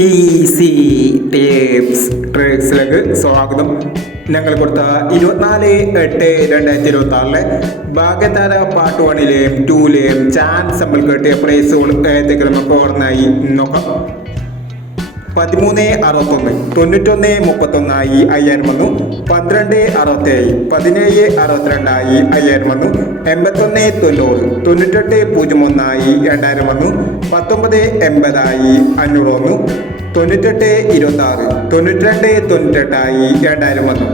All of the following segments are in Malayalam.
ഈസി ടിപ്സ് ട്രിക്സിലേക്ക് സ്വാഗതം. ഞങ്ങൾ കൊടുത്ത 24/8/2026 ഭാഗ്യതാര പാർട്ട് 1-ലെയും 2-ലെയും ചാൻസ് നമ്മൾ കിട്ടിയ പ്രൈസുകൾ ഏതൊക്കെ നമുക്ക് ഓർമ്മയായി നോക്കാം. 1361 9131 5000 വന്നു. 1267 1762 5000 വന്നു. 8190 9801 2000 വന്നു. 1980 500 വന്നു. 9826 9298 2000 വന്നു.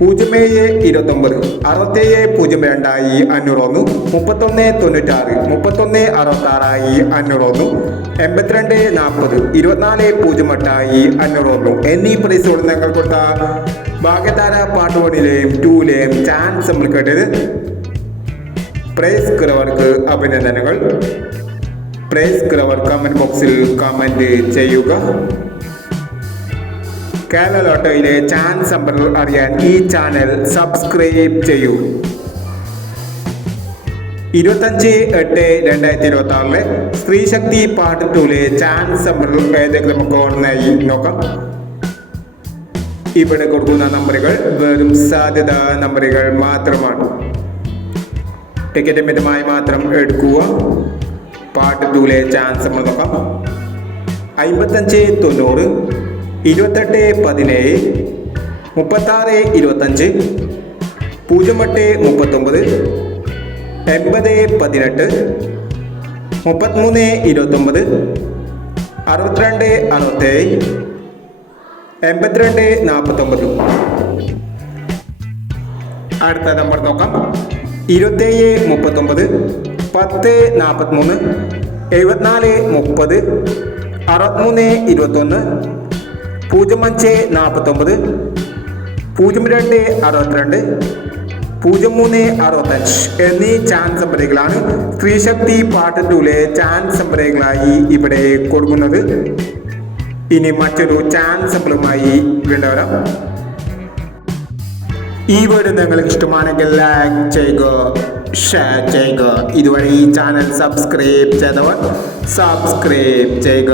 0729 6702 500 വന്നു. 3196 3166 500 വന്നു. 8240 2408 500 വന്നു. എന്നീ പ്രൈസുകൾ ഞങ്ങൾ കൊടുത്ത ഭാഗ്യതാര പാർട്ട് 1-ലെയും 2-ലെയും ചാൻസ് നമ്മൾ കേട്ടത്. പ്രൈസ് കിറവർക്ക് അഭിനന്ദനങ്ങൾ. പ്രൈസ് കിറവർ കമന്റ് ബോക്സിൽ കമന്റ് ചെയ്യുക. കേരള ലോട്ടറിയിലെ ചാൻസ് നമ്പറുകൾ അറിയാൻ ഈ ചാനൽ സബ്സ്ക്രൈബ് ചെയ്യൂ. 25/8/2026 സ്ത്രീശക്തി പാർട്ട് 2-ലെ ചാൻസ് നമ്പറുകൾ ഏതൊക്കെ നമുക്ക് ഓർമ്മയായി നോക്കാം. ഇവിടെ കൊടുക്കുന്ന നമ്പറുകൾ വെറും സാധ്യത നമ്പറുകൾ മാത്രമാണ്. ടിക്കറ്റ് മിതമായി മാത്രം എടുക്കുക. പാർട്ട് 2-ലെ ചാൻസ് നമ്മൾ നോക്കാം. 5590 2817 3625 0839 8018 3329 6267 8249. അടുത്ത നമ്പർ നോക്കാം. 2739 1043 7430 6321 0549 0262 0365 എന്നീ ചാൻസ് നമ്പറുകളാണ് സ്ത്രീശക്തി പാർട്ട് 2-ലെ ചാൻസ് നമ്പറുകളായി ഇവിടെ കൊടുക്കുന്നത്. ഇനി മറ്റൊരു ചാൻസ് നമ്പറുമായി വീണ്ടും വരാം. ഈ വീഡിയോ നിങ്ങൾക്ക് ഇഷ്ടമാണെങ്കിൽ ലൈക്ക് ചെയ്യുക, ഷെയർ ചെയ്യുക. ഇതുവരെ ഈ ചാനൽ സബ്സ്ക്രൈബ് ചെയ്തവർ സബ്സ്ക്രൈബ് ചെയ്യുക.